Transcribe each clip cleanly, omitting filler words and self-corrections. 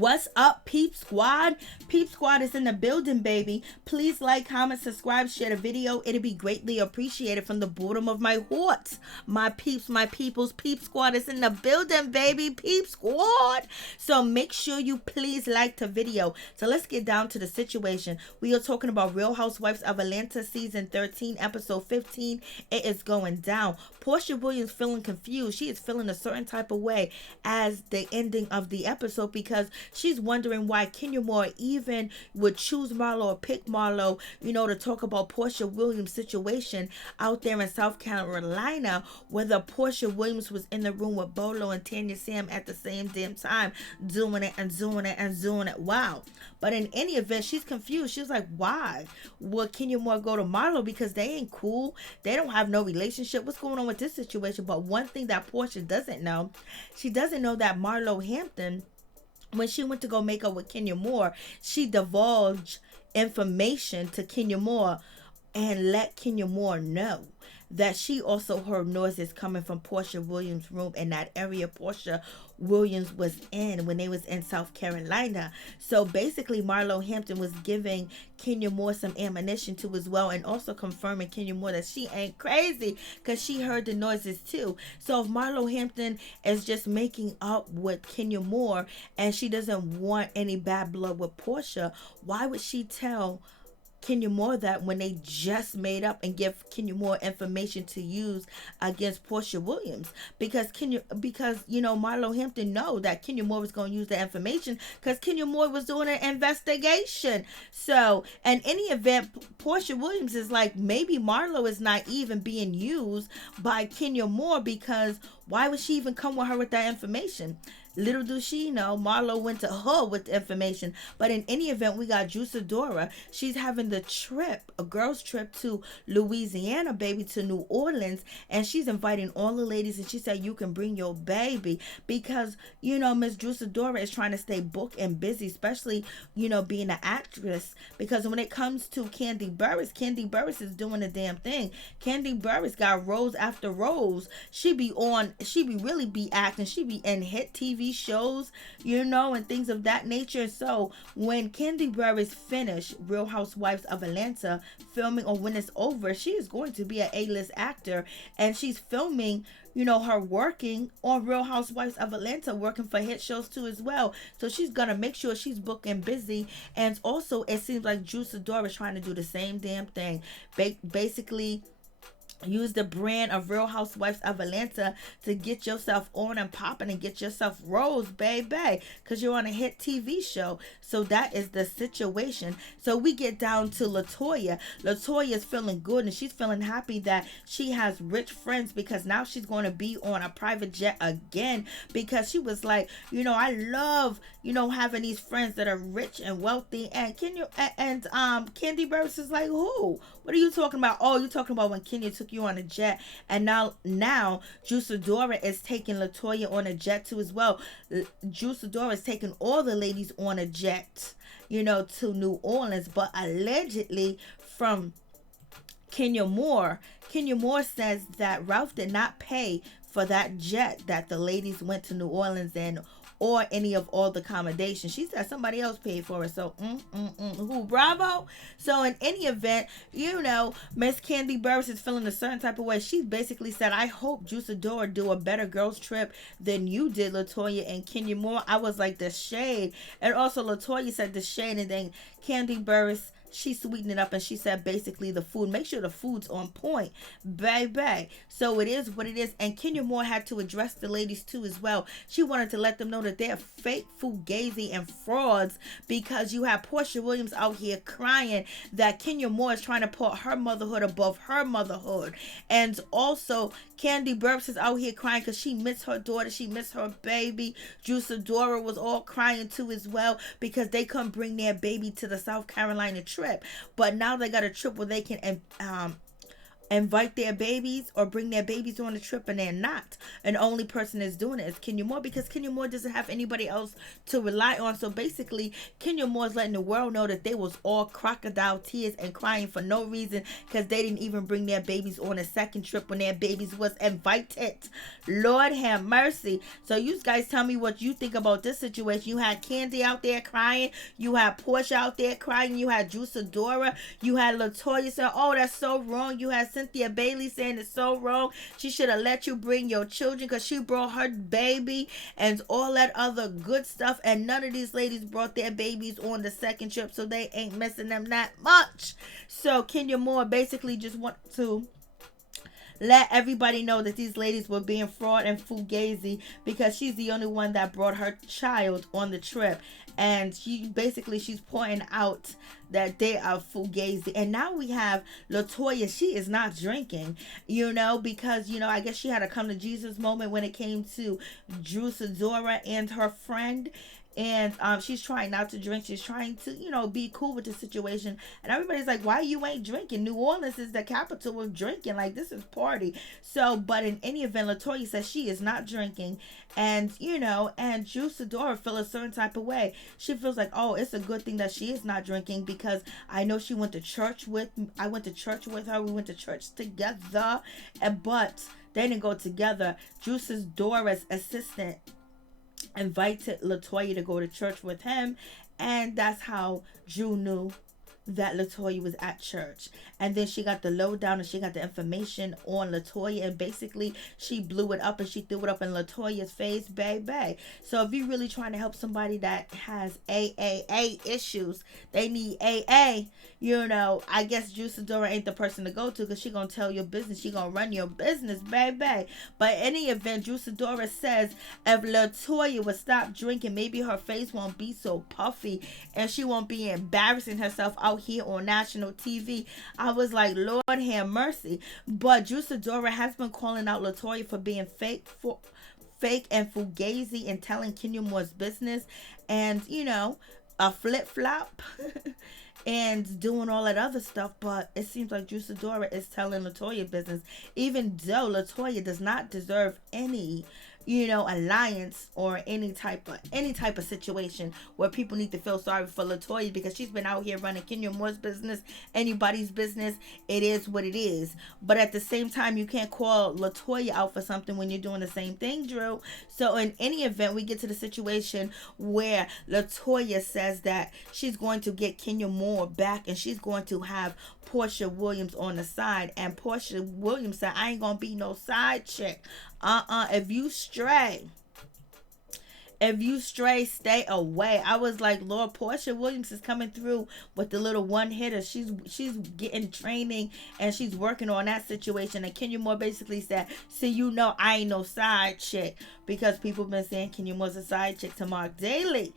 What's up, Peep Squad? Peep Squad is in the building, baby. Please like, comment, subscribe, share the video. It'll be greatly appreciated from the bottom of my heart. My peeps, my peoples, Peep Squad is in the building, baby. Peep Squad. So make sure you please like the video. So let's get down to the situation. We are talking about Real Housewives of Atlanta season 13, episode 15. It is going down. Porsha Williams feeling confused. She is feeling a certain type of way as the ending of the episode because she's wondering why Kenya Moore even would choose Marlo or pick Marlo, to talk about Porsha Williams' situation out there in South Carolina, whether Porsha Williams was in the room with Bolo and Tanya Sam at the same damn time, doing it and doing it and doing it. Wow. But in any event, she's confused. She's like, why would Kenya Moore go to Marlo? Because they ain't cool. They don't have no relationship. What's going on with this situation? But one thing that Porsha doesn't know, she doesn't know that Marlo Hampton, when she went to go make up with Kenya Moore, she divulged information to Kenya Moore and let Kenya Moore know that she also heard noises coming from Porsha Williams' room in that area Porsha Williams was in when they was in South Carolina. So basically Marlo Hampton was giving Kenya Moore some ammunition too as well, and also confirming Kenya Moore that she ain't crazy because she heard the noises too. So if Marlo Hampton is just making up with Kenya Moore and she doesn't want any bad blood with Porsha, why would she tell Kenya Moore that when they just made up and give Kenya Moore information to use against Porsha Williams? Because Marlo Hampton know that Kenya Moore was going to use the information because Kenya Moore was doing an investigation. So in any event, Porsha Williams is like, maybe Marlo is not even being used by Kenya Moore, because why would she even come with her with that information? Little do she know, Marlo went to her with the information. But in any event, we got Sidora. She's having the trip, a girl's trip to Louisiana, baby, to New Orleans. And she's inviting all the ladies. And she said, you can bring your baby. Because, Miss Sidora is trying to stay booked and busy, especially, being an actress. Because when it comes to Kandi Burruss is doing the damn thing. Kandi Burruss got roles after roles. She be really be acting. She be in hit TV shows, and things of that nature. So when Kandi Burruss finish Real Housewives of Atlanta filming, or when it's over, she is going to be an A-list actor, and she's filming her working on Real Housewives of Atlanta, working for hit shows too as well. So she's gonna make sure she's booked and busy. And also it seems like Sidora is trying to do the same damn thing, basically use the brand of Real Housewives of Atlanta to get yourself on and popping and get yourself roles, baby, because you're on a hit TV show. So that is the situation. So we get down to Latoya. Latoya is feeling good, and she's feeling happy that she has rich friends, because now she's going to be on a private jet again, because she was like, I love, having these friends that are rich and wealthy. And Kandi Burruss is like, who? What are you talking about? Oh, you're talking about when Kenya took you on a jet. And now Sidora is taking Latoya on a jet too as well. Sidora is taking all the ladies on a jet, to New Orleans. But allegedly from Kenya Moore says that Ralph did not pay for that jet that the ladies went to New Orleans in, or any of all the accommodations. She said somebody else paid for it. So, who? Bravo. So in any event, Miss Kandi Burruss is feeling a certain type of way. She basically said, I hope Sidora do a better girls trip than you did, Latoya and Kenya Moore. I was like, the shade. And also Latoya said the shade, and then Kandi Burruss, she sweetened it up, and she said basically the food, make sure the food's on point, baby. So it is what it is. And Kenya Moore had to address the ladies too as well. She wanted to let them know that they're fake, fugazi, and frauds, because you have Porsha Williams out here crying that Kenya Moore is trying to put her motherhood above her motherhood. And also Kandi Burruss is out here crying because she missed her daughter, she missed her baby. Sidora was all crying too as well, because they couldn't bring their baby to the South Carolina trip. But now they got a trip where they can invite their babies or bring their babies on the trip, and they're not. And the only person that's doing it is Kenya Moore, because Kenya Moore doesn't have anybody else to rely on. So basically, Kenya Moore's letting the world know that they was all crocodile tears and crying for no reason, because they didn't even bring their babies on a second trip when their babies was invited. Lord have mercy. So you guys tell me what you think about this situation. You had Kandi out there crying. You had Porsha out there crying. You had Sidora. You had Latoya saying, oh, that's so wrong. You had Cynthia Bailey saying it's so wrong. She should have let you bring your children because she brought her baby and all that other good stuff. And none of these ladies brought their babies on the second trip, so they ain't missing them that much. So Kenya Moore basically just want to let everybody know that these ladies were being fraud and fugazi, because she's the only one that brought her child on the trip. And she's pointing out that they are fugazi. And now we have Latoya. She is not drinking, because, I guess she had a come to Jesus moment when it came to Sidora and her friend. And she's trying not to drink. She's trying to, be cool with the situation. And everybody's like, why you ain't drinking? New Orleans is the capital of drinking. Like, this is party. So, but in any event, Latoya says she is not drinking. And, and Sidora feel a certain type of way. She feels like, oh, it's a good thing that she is not drinking, because I know she went to church with, I went to church with her. We went to church together. But they didn't go together. Sidora's assistant invited Latoya to go to church with him, and that's how Drew knew that Latoya was at church. And then she got the lowdown and she got the information on Latoya, and basically she blew it up and she threw it up in Latoya's face, baby. So if you're really trying to help somebody that has AAA issues, they need AA, I guess Sidora ain't the person to go to, because she gonna tell your business. She gonna run your business, baby. But in any event, Sidora says if Latoya would stop drinking, maybe her face won't be so puffy and she won't be embarrassing herself out here on national TV. I was like, Lord have mercy. But Sidora has been calling out Latoya for being fake and fugazi and telling Kenya Moore's business, and a flip-flop and doing all that other stuff. But it seems like Sidora is telling Latoya business, even though Latoya does not deserve any alliance or any type of situation where people need to feel sorry for Latoya, because she's been out here running Kenya Moore's business, anybody's business. It is what it is. But at the same time, you can't call Latoya out for something when you're doing the same thing, Drew. So in any event, we get to the situation where Latoya says that she's going to get Kenya Moore back, and she's going to have Porsha Williams on the side. And Porsha Williams said, I ain't gonna be no side chick. If you stray, stay away. I was like, Lord, Porsha Williams is coming through with the little one hitter. She's getting training and she's working on that situation. And Kenya Moore basically said, see, I ain't no side chick, because people been saying Kenya Moore's a side chick to Mark Daly.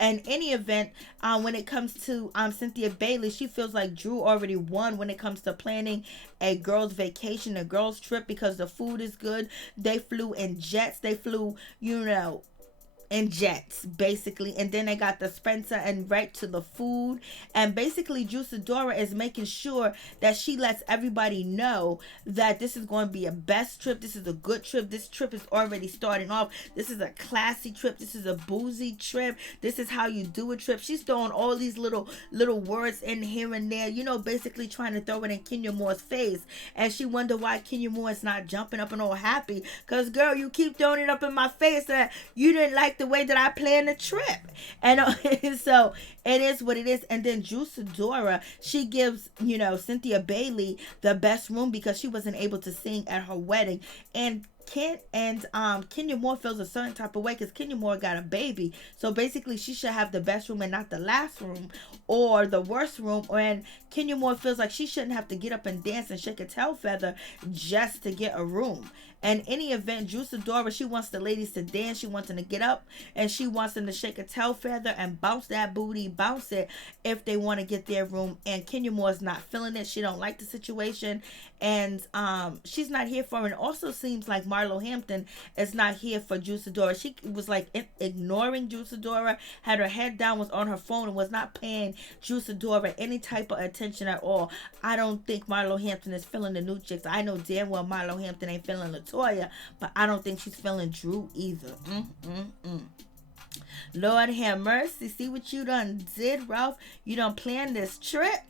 In any event, when it comes to Cynthia Bailey, she feels like Drew already won when it comes to planning a girl's vacation, a girl's trip, because the food is good. They flew in jets. They flew, in jets, basically. And then they got the Spencer and right to the food. And basically, Sidora is making sure that she lets everybody know that this is going to be a best trip. This is a good trip. This trip is already starting off. This is a classy trip. This is a boozy trip. This is how you do a trip. She's throwing all these little words in here and there, basically trying to throw it in Kenya Moore's face. And she wonder why Kenya Moore is not jumping up and all happy. Because, girl, you keep throwing it up in my face that you didn't like the way that I planned the trip. And so it is what it is. And then Sidora, she gives Cynthia Bailey the best room because she wasn't able to sing at her wedding. And Kenya Moore feels a certain type of way because Kenya Moore got a baby. So basically she should have the best room and not the last room or the worst room. And Kenya Moore feels like she shouldn't have to get up and dance and shake a tail feather just to get a room. And any event, Sidora, she wants the ladies to dance. She wants them to get up and she wants them to shake a tail feather and bounce that booty, bounce it if they want to get their room. And Kenya Moore is not feeling it. She don't like the situation, and she's not here for it. It also seems like Marlo Hampton is not here for Sidora. She was like ignoring Sidora, had her head down, was on her phone, and was not paying Sidora any type of attention at all. I don't think Marlo Hampton is feeling the new chicks. I know damn well Marlo Hampton ain't feeling Latoya, but I don't think she's feeling Drew either. Lord have mercy. See what you done did, Ralph. You done planned this trip.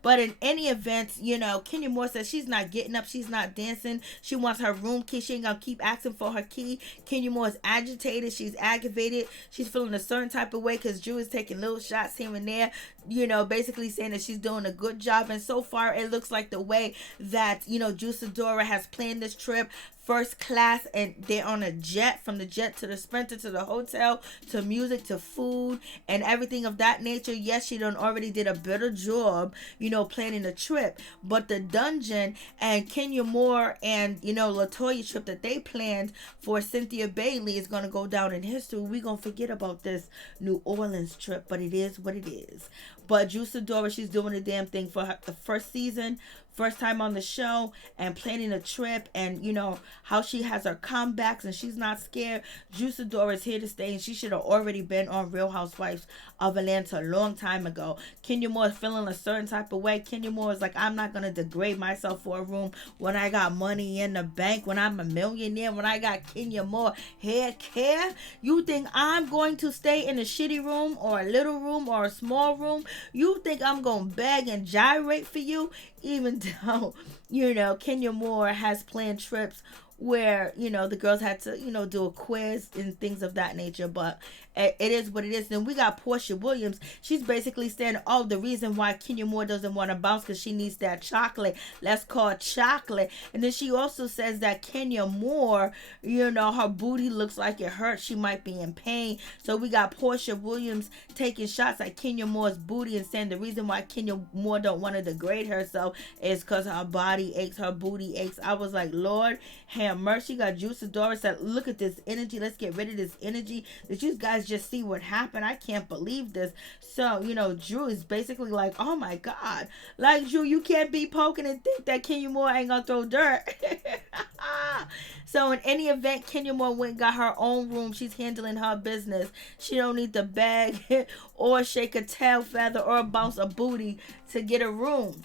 But in any event, you know, Kenya Moore says she's not getting up. She's not dancing. She wants her room key. She ain't gonna keep asking for her key. Kenya Moore is agitated. She's aggravated. She's feeling a certain type of way because Drew is taking little shots here and there, you know, basically saying that she's doing a good job. And so far, it looks like the way that, you know, Sidora has planned this trip, first class, and they're on a jet, from the jet to the Sprinter to the hotel to music to food and everything of that nature. Yes, she done already did a better job, you know, planning the trip, but the dungeon and Kenya Moore and, you know, Latoya trip that they planned for Cynthia Bailey is going to go down in history. We're going to forget about this New Orleans trip, but it is what it is. But Sidora, she's doing the damn thing for the first season, first time on the show, and planning a trip, and you know how she has her comebacks and she's not scared. Sidora is here to stay, and she should have already been on Real Housewives of Atlanta a long time ago. Kenya Moore is feeling a certain type of way. Kenya Moore is like, I'm not gonna degrade myself for a room when I got money in the bank, when I'm a millionaire, when I got Kenya Moore hair care. You think I'm going to stay in a shitty room or a little room or a small room? You think I'm gonna beg and gyrate for you? Even though, you know, Kenya Moore has planned trips where, you know, the girls had to, you know, do a quiz and things of that nature, but it is what it is. Then we got Porsha Williams. She's basically saying, oh, the reason why Kenya Moore doesn't want to bounce because she needs that chocolate. Let's call it chocolate. And then she also says that Kenya Moore, you know, her booty looks like it hurts. She might be in pain. So we got Porsha Williams taking shots at Kenya Moore's booty and saying the reason why Kenya Moore don't want to degrade herself is because her body aches, her booty aches. I was like, Lord have mercy. Got Sidora said, look at this energy. Let's get rid of this energy. Did you guys just see what happened? I can't believe this. So, you know, Drew is basically like, oh my God. Like, Drew, you can't be poking and think that Kenya Moore ain't gonna throw dirt. So in any event, Kenya Moore went and got her own room. She's handling her business. She don't need to beg or shake a tail feather or bounce a booty to get a room.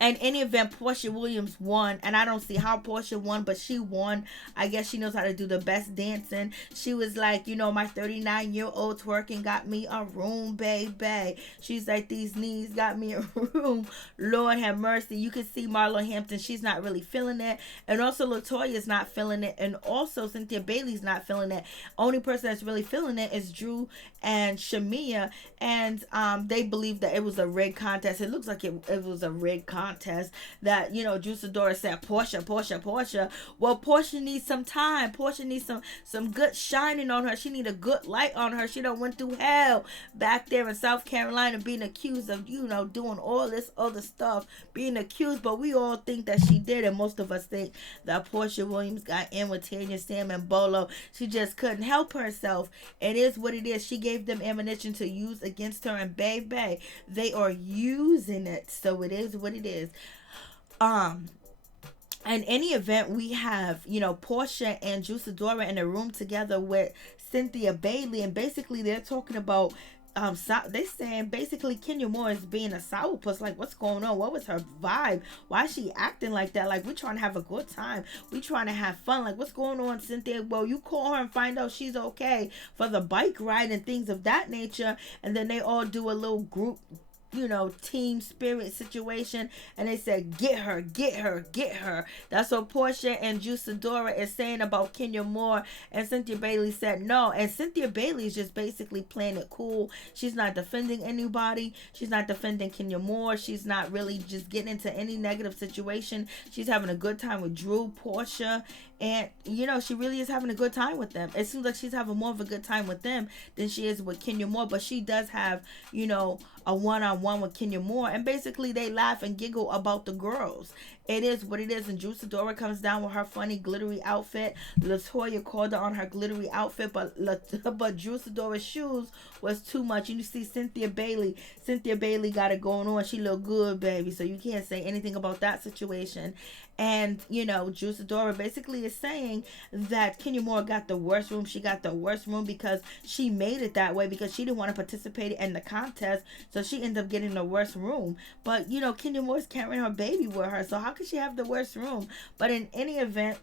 And in any event, Porsha Williams won. And I don't see how Porsha won, but she won. I guess she knows how to do the best dancing. She was like, you know, my 39-year-old twerking got me a room, baby. She's like, these knees got me a room. Lord have mercy. You can see Marlo Hampton. She's not really feeling it. And also Latoya is not feeling it. And also Cynthia Bailey's not feeling it. Only person that's really feeling it is Drew and Shamea. And they believe that it was a rigged contest. It looks like it was a rigged contest. That, you know, Sidora said, Porsha. Well, Porsha needs some time. Porsha needs some good shining on her. She need a good light on her. She done went through hell back there in South Carolina being accused of, you know, doing all this other stuff, being accused. But we all think that she did, and most of us think that Porsha Williams got in with Tanya, Sam, and Bolo. She just couldn't help herself. It is what it is. She gave them ammunition to use against her, and baby, they are using it. So it is what it is. In any event, we have, you know, Porsha and Sidora in a room together with Cynthia Bailey, and basically they're talking about they saying basically Kenya Moore is being a sourpuss. Like, what's going on? What was her vibe? Why is she acting like that? Like, we're trying to have a good time. We trying to have fun. Like, what's going on, Cynthia? Well, you call her and find out she's okay for the bike ride and things of that nature. And then they all do a little group, you know, team spirit situation, and they said, get her. That's what Porsha and Sidora is saying about Kenya Moore, and Cynthia Bailey said no. And Cynthia Bailey is just basically playing it cool. She's not defending anybody. She's not defending Kenya Moore. She's not really just getting into any negative situation. She's having a good time with Drew, Porsha, and, you know, she really is having a good time with them. It seems like she's having more of a good time with them than she is with Kenya Moore, but she does have, you know, a one-on-one with Kenya Moore, and basically they laugh and giggle about the girls. it is what it is. And Drew Sidora comes down with her funny glittery outfit. Latoya called her on her glittery outfit, but Drew Sidora's shoes was too much. You see Cynthia Bailey. Cynthia Bailey got it going on. She look good, baby. So you can't say anything about that situation. And, you know, Drew Sidora basically is saying that Kenya Moore got the worst room. She got the worst room because she made it that way because she didn't want to participate in the contest. So she ended up getting the worst room. But, you know, Kenya Moore's carrying her baby with her. So how could she have the worst room? But in any event,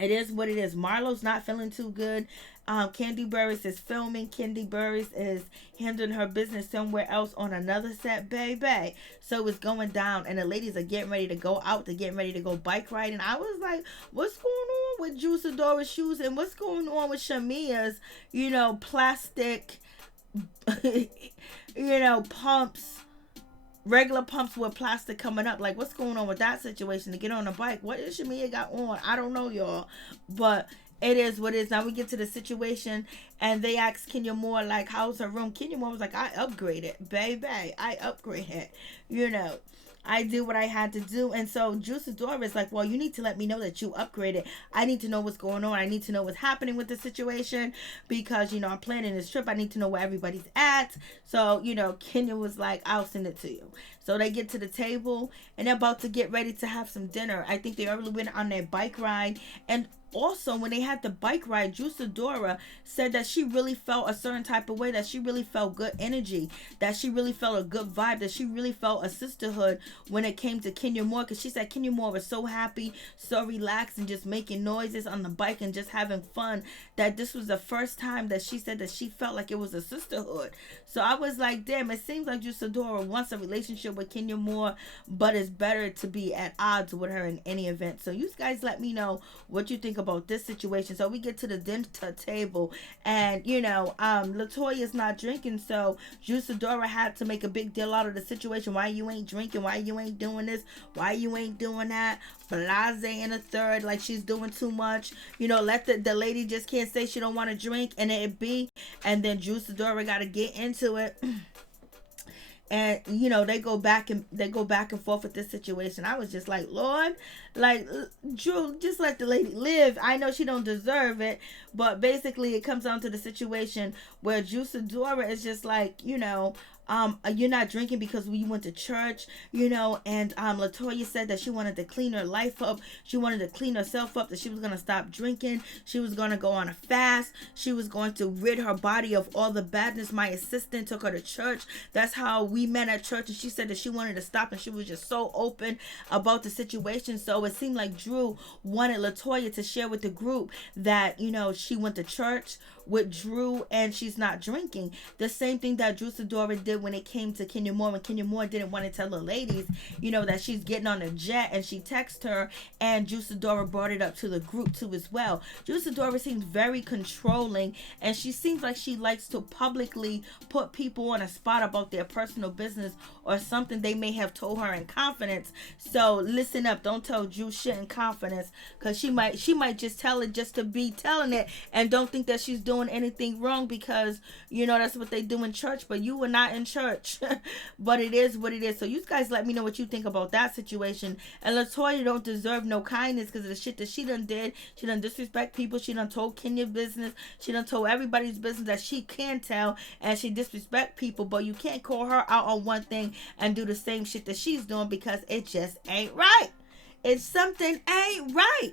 it is what it is. Marlo's not feeling too good. Kandi Burruss is filming. Kandi Burruss is handling her business somewhere else on another set, baby. So it's going down, and the ladies are getting ready to go out. They're getting ready to go bike riding. I was like, what's going on with Drew Sidora's shoes, and what's going on with Shamea's, you know, plastic, you know, pumps, regular pumps with plastic coming up? Like, what's going on with that situation to get on a bike? What is Shamea got on? I don't know, y'all, but it is what it is. Now we get to the situation, and they ask Kenya Moore, like, how's her room? Kenya Moore was like, I upgraded, baby. I upgraded. You know, I do what I had to do. And so Drew Sidora is like, well, you need to let me know that you upgraded. I need to know what's going on. I need to know what's happening with the situation because, you know, I'm planning this trip. I need to know where everybody's at. So, you know, Kenya was like, I'll send it to you. So they get to the table, and they're about to get ready to have some dinner. I think they already went on their bike ride. And also, when they had the bike ride, Drew Sidora said that she really felt a certain type of way, that she really felt good energy, that she really felt a good vibe, that she really felt a sisterhood when it came to Kenya Moore, because she said Kenya Moore was so happy, so relaxed, and just making noises on the bike and just having fun, that this was the first time that she said that she felt like it was a sisterhood. So I was like, damn, it seems like Drew Sidora wants a relationship with Kenya Moore, but it's better to be at odds with her in any event. So you guys let me know what you think about this situation. So we get to the dinner table, and you know, Latoya is not drinking, so Drew Sidora had to make a big deal out of the situation. Why you ain't drinking? Why you ain't doing this? Why you ain't doing that? Blase in a third, like she's doing too much. You know, let the lady just can't say she don't want to drink, and it be, and then Drew Sidora got to get into it. And you know, they go back and forth with this situation. I was just like, Lord, like, Drew, just let the lady live. I know she don't deserve it, but basically it comes down to the situation where Drew Sidora is just like, you know, you're not drinking because we went to church, you know, and Latoya said that she wanted to clean her life up. She wanted to clean herself up, that she was going to stop drinking. She was going to go on a fast. She was going to rid her body of all the badness. My assistant took her to church. That's how we met at church, and she said that she wanted to stop, and she was just so open about the situation. So it seemed like Drew wanted Latoya to share with the group that, you know, she went to church with Drew and she's not drinking. The same thing that Drew Sidora did when it came to Kenya Moore, when Kenya Moore didn't want to tell the ladies, you know, that she's getting on a jet, and she texted her, and Drew Sidora brought it up to the group too as well. Drew Sidora seems very controlling, and she seems like she likes to publicly put people on a spot about their personal business or something they may have told her in confidence. So listen up, don't tell Drew shit in confidence, because she might just tell it just to be telling it, and don't think that she's doing anything wrong, because you know that's what they do in church, but you were not in church. But it is what it is. So you guys let me know what you think about that situation. And Latoya don't deserve no kindness because of the shit that she done did. She done disrespect people. She done told Kenya business. She done told everybody's business that she can tell, and she disrespect people. But you can't call her out on one thing and do the same shit that she's doing, because it just ain't right. It's something ain't right.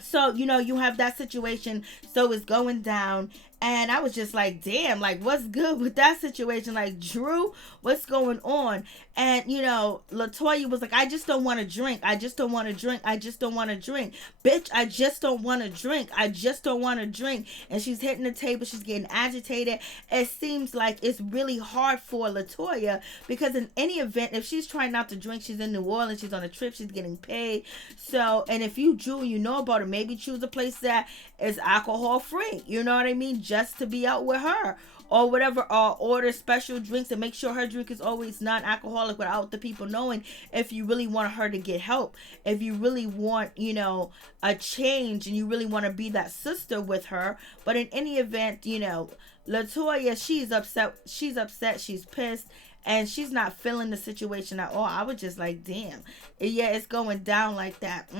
So, you know, you have that situation. So it's going down. And I was just like, damn, like, what's good with that situation? Like, Drew, what's going on? And, you know, Latoya was like, I just don't want to drink. I just don't want to drink. I just don't want to drink. Bitch, I just don't want to drink. I just don't want to drink. And she's hitting the table. She's getting agitated. It seems like it's really hard for Latoya, because in any event, if she's trying not to drink, she's in New Orleans, she's on a trip, she's getting paid. So, and if you Drew, you know about it, maybe choose a place that is alcohol free. You know what I mean? Just to be out with her, or whatever, or order special drinks and make sure her drink is always non-alcoholic without the people knowing, if you really want her to get help, if you really want, you know, a change, and you really want to be that sister with her. But in any event, you know, Latoya, she's upset, she's pissed, and she's not feeling the situation at all. I was just like, damn, yeah, it's going down like that.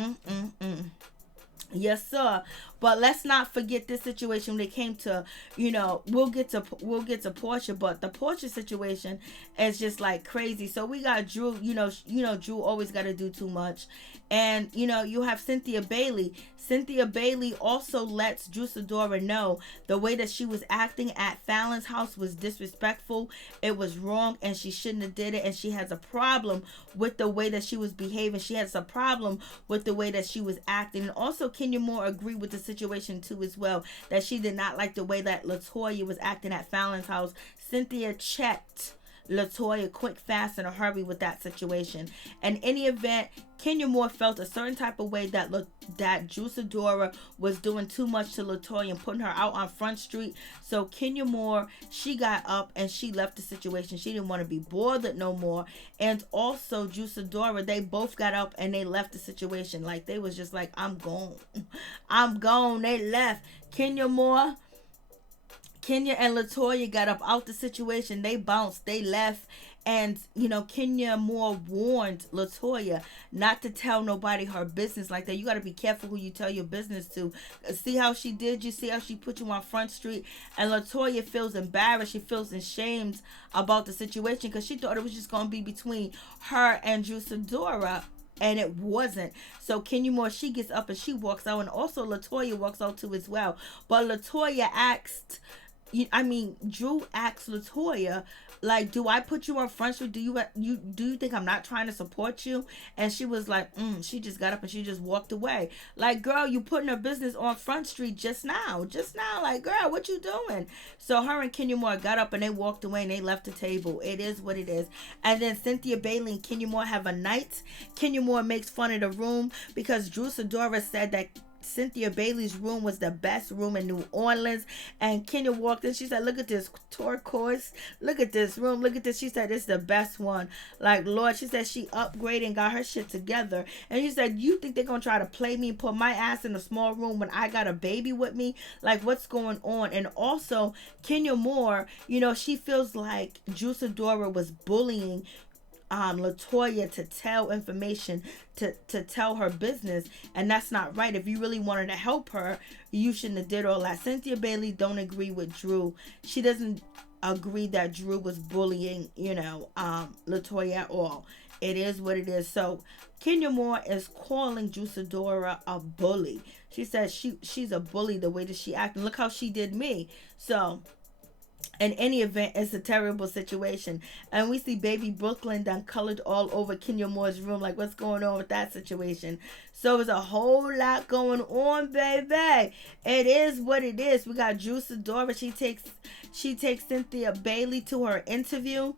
Yes, sir. But let's not forget this situation when it came to, we'll get to Porsha, but the Porsha situation is just like crazy. So we got Drew, Drew always got to do too much. And you have Cynthia Bailey. Cynthia Bailey also lets Drew Sidora know the way that she was acting at Fallon's house was disrespectful. It was wrong, and she shouldn't have did it. And she has a problem with the way that she was behaving. She has a problem with the way that she was acting. And also, Kenya Moore agreed with the situation too as well, that she did not like the way that Latoya was acting at Fallon's house. Cynthia checked Latoya quick, fast, in a hurry with that situation. In any event, Kenya Moore felt a certain type of way that Drew Sidora was doing too much to Latoya and putting her out on Front Street. So Kenya Moore, she got up and she left the situation. She didn't want to be bothered no more. And also Drew Sidora, they both got up and they left the situation. Like, they was just like, I'm gone. I'm gone. They left. Kenya and Latoya got up out the situation. They bounced. They left. And, Kenya Moore warned Latoya not to tell nobody her business like that. You got to be careful who you tell your business to. See how she did you? See how she put you on Front Street? And Latoya feels embarrassed. She feels ashamed about the situation because she thought it was just going to be between her and Drew Sidora. And it wasn't. So Kenya Moore, she gets up and she walks out. And also Latoya walks out too as well. But Latoya Drew asked Latoya, like, do I put you on Front Street? Do you think I'm not trying to support you? And she was like, she just got up and she just walked away. Like, girl, you putting her business on Front Street just now. Like, girl, what you doing? So her and Kenya Moore got up and they walked away and they left the table. It is what it is. And then Cynthia Bailey and Kenya Moore have a night. Kenya Moore makes fun of the room because Drew Sidora said that Cynthia Bailey's room was the best room in New Orleans. And Kenya walked in. She said, look at this turquoise. Look at this room. Look at this. She said, it's the best one. Like, Lord, she said she upgraded and got her shit together. And she said, you think they're going to try to play me and put my ass in a small room when I got a baby with me? Like, what's going on? And also, Kenya Moore, she feels like Drew Sidora was bullying Latoya to tell information, to tell her business, and that's not right. If you really wanted to help her, you shouldn't have did all that. Cynthia Bailey don't agree with Drew. She doesn't agree that Drew was bullying, Latoya at all. It is what it is. So Kenya Moore is calling Drew Sidora a bully. She says she's a bully the way that she acted. Look how she did me. So in any event, it's a terrible situation. And we see baby Brooklyn done colored all over Kenya Moore's room. Like, what's going on with that situation? So there's a whole lot going on, baby. It is what it is. We got Drew Sidora. She takes Cynthia Bailey to her interview.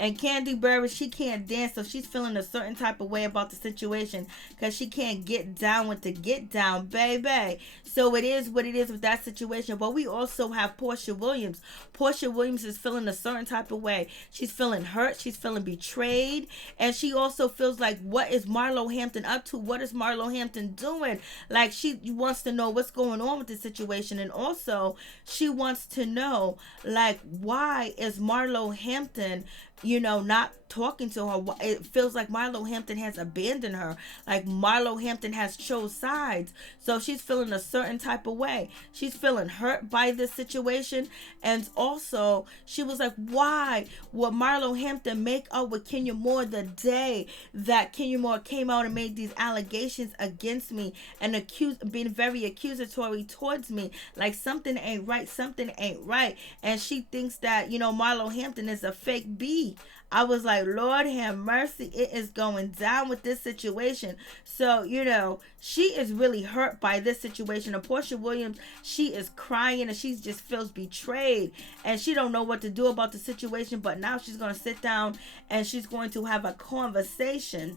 And Kandi Burruss, she can't dance, so she's feeling a certain type of way about the situation because she can't get down with the get down, baby. So it is what it is with that situation. But we also have Porsha Williams. Porsha Williams is feeling a certain type of way. She's feeling hurt. She's feeling betrayed. And she also feels like, what is Marlo Hampton up to? What is Marlo Hampton doing? Like, she wants to know what's going on with the situation. And also, she wants to know, like, why is Marlo Hampton not talking to her? It feels like Marlo Hampton has abandoned her. Like, Marlo Hampton has chose sides. So she's feeling a certain type of way. She's feeling hurt by this situation. And also, she was like, why would Marlo Hampton make up with Kenya Moore the day that Kenya Moore came out and made these allegations against me and being very accusatory towards me? Like, something ain't right. Something ain't right. And she thinks that, Marlo Hampton is a fake bee. I was like, Lord have mercy, it is going down with this situation. So, she is really hurt by this situation. And Porsha Williams, she is crying and she just feels betrayed. And she don't know what to do about the situation. But now she's going to sit down and she's going to have a conversation.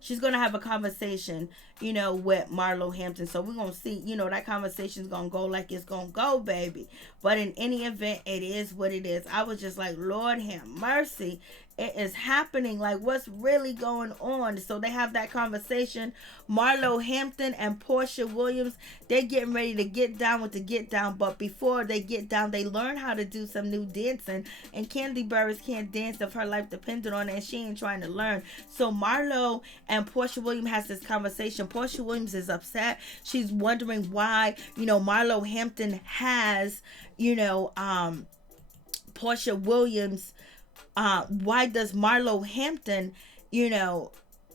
She's going to have a conversation, with Marlo Hampton. So we're going to see, that conversation's going to go like it's going to go, baby. But in any event, it is what it is. I was just like, Lord have mercy. it is happening? Like, what's really going on? So they have that conversation. Marlo Hampton and Porsha Williams, they're getting ready to get down with the get down. But before they get down, they learn how to do some new dancing. And Kandi Burruss can't dance if her life depended on it, and she ain't trying to learn. So Marlo and Porsha Williams has this conversation. Porsha Williams is upset. She's wondering why, Marlo Hampton has, Porsha Williams, why does Marlo Hampton,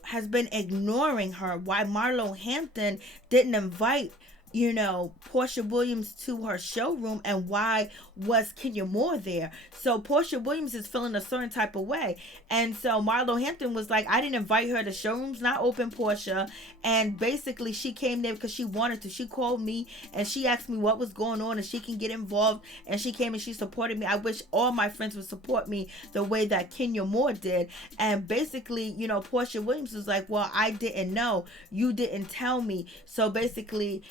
has been ignoring her? Why Marlo Hampton didn't invite, Porsha Williams to her showroom, and why was Kenya Moore there? So Porsha Williams is feeling a certain type of way. And so Marlo Hampton was like, I didn't invite her. The showroom's not open, Porsha. And basically she came there because she wanted to. She called me and she asked me what was going on and she can get involved. And she came and she supported me. I wish all my friends would support me the way that Kenya Moore did. And basically, Porsha Williams was like, well, I didn't know. You didn't tell me. So basically,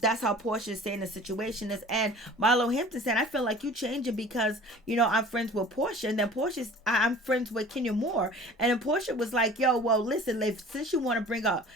that's how Porsha is saying the situation is. And Marlo Hampton said, I feel like you changing because, I'm friends with Porsha. And then I'm friends with Kenya Moore. And then Porsha was like, yo, well, listen, since you want to bring up,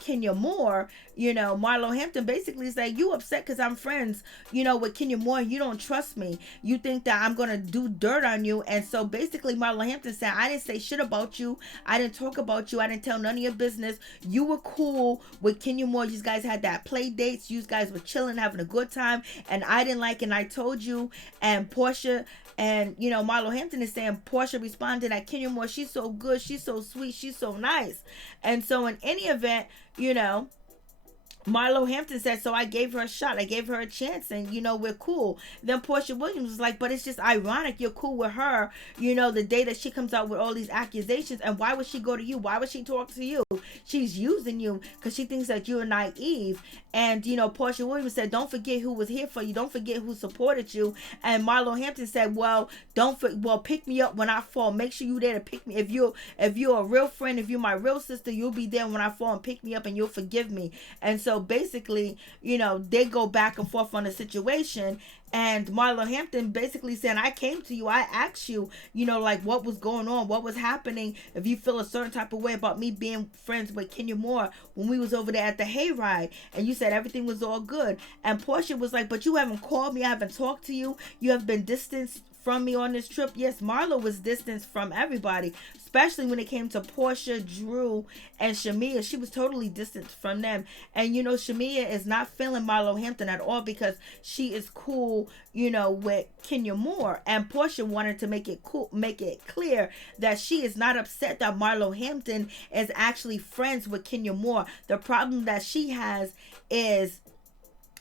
Kenya Moore, Marlo Hampton basically said, you upset because I'm friends, with Kenya Moore. You don't trust me. You think that I'm going to do dirt on you. And so basically Marlo Hampton said, I didn't say shit about you. I didn't talk about you. I didn't tell none of your business. You were cool with Kenya Moore. You guys had that play dates. You guys were chilling, having a good time. And I didn't like it. And I told you. And Porsha and, Marlo Hampton is saying Porsha responded that Kenya Moore, she's so good. She's so sweet. She's so nice. And so in any event, Marlo Hampton said, so I gave her a shot. I gave her a chance and, we're cool. Then Porsha Williams was like, but it's just ironic. You're cool with her, the day that she comes out with all these accusations. And why would she go to you? Why would she talk to you? She's using you because she thinks that you're naive. And, Porsha Williams said, don't forget who was here for you. Don't forget who supported you. And Marlo Hampton said, well, pick me up when I fall. Make sure you're there to pick me. If you're a real friend, if you're my real sister, you'll be there when I fall and pick me up and you'll forgive me. And so basically, they go back and forth on the situation. And Marlo Hampton basically said, I came to you. I asked you, like what was going on, what was happening. If you feel a certain type of way about me being friends with Kenya Moore when we was over there at the hayride, and you said everything was all good. And Porsha was like, but you haven't called me. I haven't talked to you. You have been distanced from me on this trip. Yes, Marlo was distanced from everybody, especially when it came to Porsha, Drew, and Shamea. She was totally distanced from them. And Shamea is not feeling Marlo Hampton at all because she is cool, with Kenya Moore. And Porsha wanted to make it clear that she is not upset that Marlo Hampton is actually friends with Kenya Moore. The problem that she has is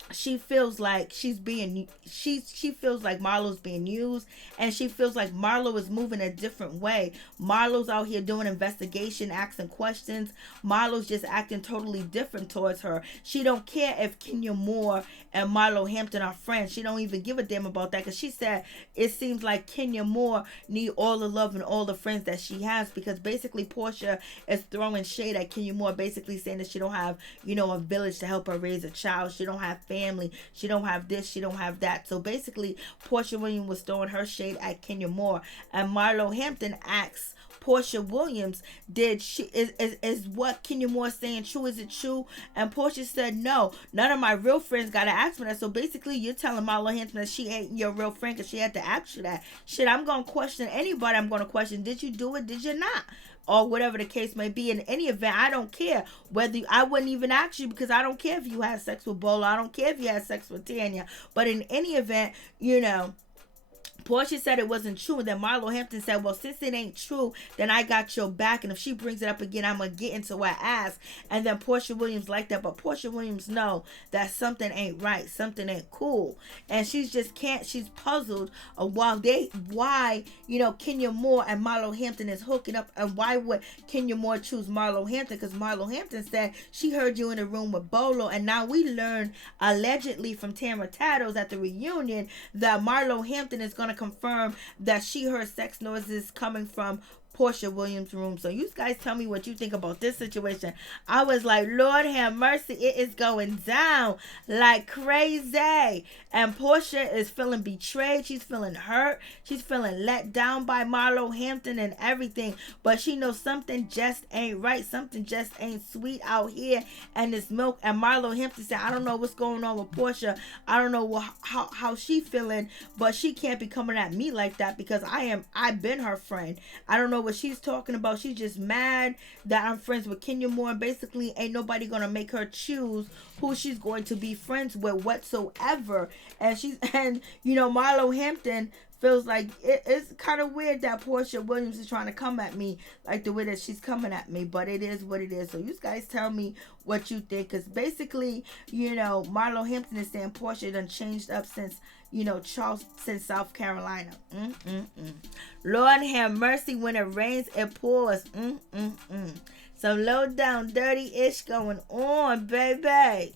she feels like she feels like Marlo's being used, and she feels like Marlo is moving a different way. Marlo's out here doing investigation, asking questions. Marlo's just acting totally different towards her. She don't care if Kenya Moore and Marlo Hampton are friends. She don't even give a damn about that because she said it seems like Kenya Moore need all the love and all the friends that she has, because basically Porsha is throwing shade at Kenya Moore, basically saying that she don't have, a village to help her raise a child. She don't have family. She don't have this. She don't have that. So basically, Porsha Williams was throwing her shade at Kenya Moore, and Marlo Hampton asks Porsha Williams, is what Kenya Moore saying true? Is it true? And Porsha said, no, none of my real friends gotta ask me that. So basically, you're telling Marlo Hampton that she ain't your real friend because she had to ask you that. Shit, I'm gonna question anybody. I'm gonna question, did you do it? Did you not? Or whatever the case may be. In any event, I don't care whether I wouldn't even ask you, because I don't care if you had sex with Bola. I don't care if you had sex with Tanya. But in any event, Porsha said it wasn't true. And then Marlo Hampton said, well, since it ain't true, then I got your back. And if she brings it up again, I'm going to get into her ass. And then Porsha Williams like that. But Porsha Williams know that something ain't right. Something ain't cool. And she's puzzled of why, Kenya Moore and Marlo Hampton is hooking up. And why would Kenya Moore choose Marlo Hampton? Because Marlo Hampton said she heard you in the room with Bolo. And now we learned allegedly from Tamara Tattles at the reunion that Marlo Hampton is going to confirm that she heard sex noises coming from Porsha Williams' room. So you guys tell me what you think about this situation. I was like, Lord have mercy, it is going down like crazy. And Porsha is feeling betrayed. She's feeling hurt. She's feeling let down by Marlo, Hampton, and everything. But she knows something just ain't right. Something just ain't sweet out here and this milk. And Marlo Hampton said, I don't know what's going on with Porsha. I don't know how she feeling, but she can't be coming at me like that because I've been her friend. I don't know what she's talking about. She's just mad that I'm friends with Kenya Moore, and basically ain't nobody gonna make her choose who she's going to be friends with whatsoever. And Marlo Hampton feels like it's kind of weird that Porsha Williams is trying to come at me like the way that she's coming at me, but it is what it is. So you guys tell me what you think, because basically, Marlo Hampton is saying Porsha done changed up since Charleston, South Carolina. Lord have mercy, when it rains, it pours. Some low down, dirty-ish going on, baby.